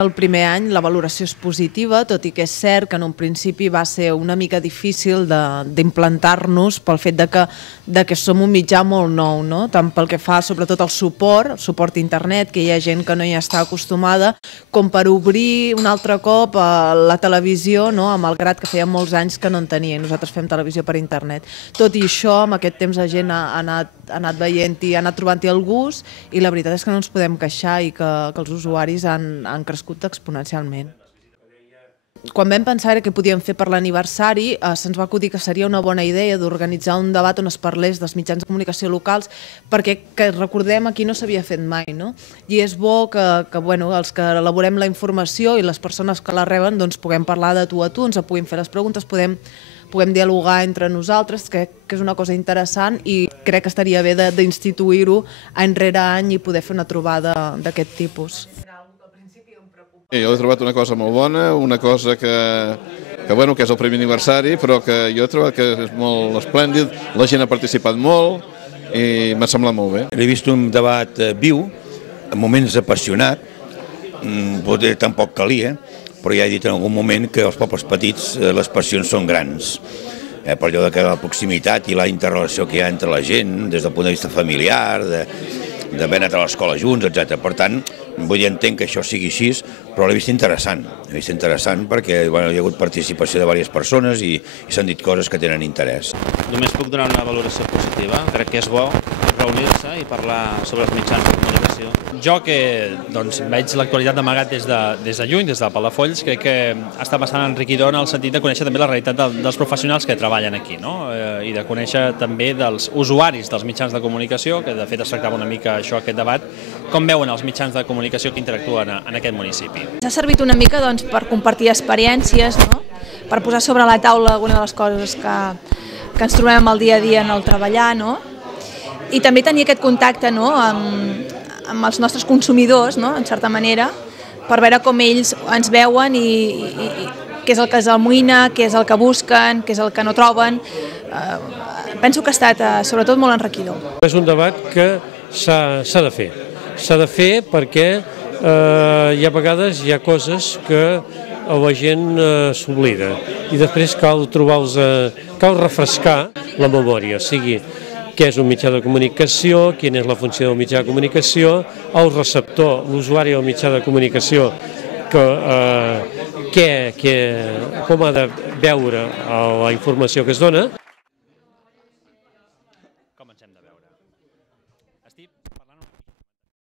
El primer any la valoració és positiva, tot i que és cert que en un principi va ser una mica difícil d'implantar-nos pel fet que som un mitjà molt nou, no? Tant pel que fa sobretot al suport internet, que hi ha gent que no hi està acostumada, com per obrir un altre cop la televisió, malgrat que feia molts anys que no en tenia, i nosaltres fem televisió per internet. Tot i això, amb aquest temps la gent ha anat veient i ha anat trobant-hi el gust, i la veritat és que no ens podem queixar i que els usuaris han crescut exponencialment. Quan vam pensar què podíem fer per l'aniversari, se'ns va acudir que seria una bona idea d'organitzar un debat on es parlés dels mitjans de comunicació locals, perquè, que recordem, aquí no s'havia fet mai, no? I és bo que els que elaborem la informació i les persones que la reben puguem parlar de tu a tu, ens puguin fer les preguntes, puguem dialogar entre nosaltres, que és una cosa interessant, i crec que estaria bé d'instituir-ho any rere any i poder fer una trobada d'aquest tipus. Jo he trobat una cosa molt bona, una cosa que és el primer aniversari, però que jo he trobat que és molt esplèndid, la gent ha participat molt i m'ha semblat molt bé. He vist un debat viu, en moments apassionat, potser tampoc calia, però ja he dit en algun moment que als pobles petits les passions són grans. Per allò de la proximitat i la interrelació que hi ha entre la gent, des del punt de vista familiar, d'haver anat a l'escola junts, etc. Per tant, entenc que això sigui així, però l'he vist interessant. L'he vist interessant perquè hi ha hagut participació de diverses persones i s'han dit coses que tenen interès. Només puc donar una valoració positiva. Crec que és bo reunir-se i parlar sobre els mitjans de comunicació. Jo que veig l'actualitat d'amagat des de lluny, des de Palafolls, crec que està bastant enriquidor en el sentit de conèixer també la realitat dels professionals que treballen aquí, i de conèixer també dels usuaris dels mitjans de comunicació, que de fet es tractava una mica això, aquest debat, com veuen els mitjans de comunicació que interactuen en aquest municipi. Ens ha servit una mica per compartir experiències, per posar sobre la taula alguna de les coses que ens trobem al dia a dia en el treballar, i també tenir aquest contacte amb els nostres consumidors, en certa manera, per veure com ells ens veuen i què és el que els amoïna, què és el que busquen, què és el que no troben. Penso que ha estat sobretot molt enriquidor. És un debat que s'ha de fer. S'ha de fer perquè a vegades hi ha coses que la gent s'oblida i després cal refrescar la memòria, sigui què és un mitjà de comunicació, quina és la funció del mitjà de comunicació, el receptor, l'usuari del mitjà de comunicació, com ha de veure la informació que es dona,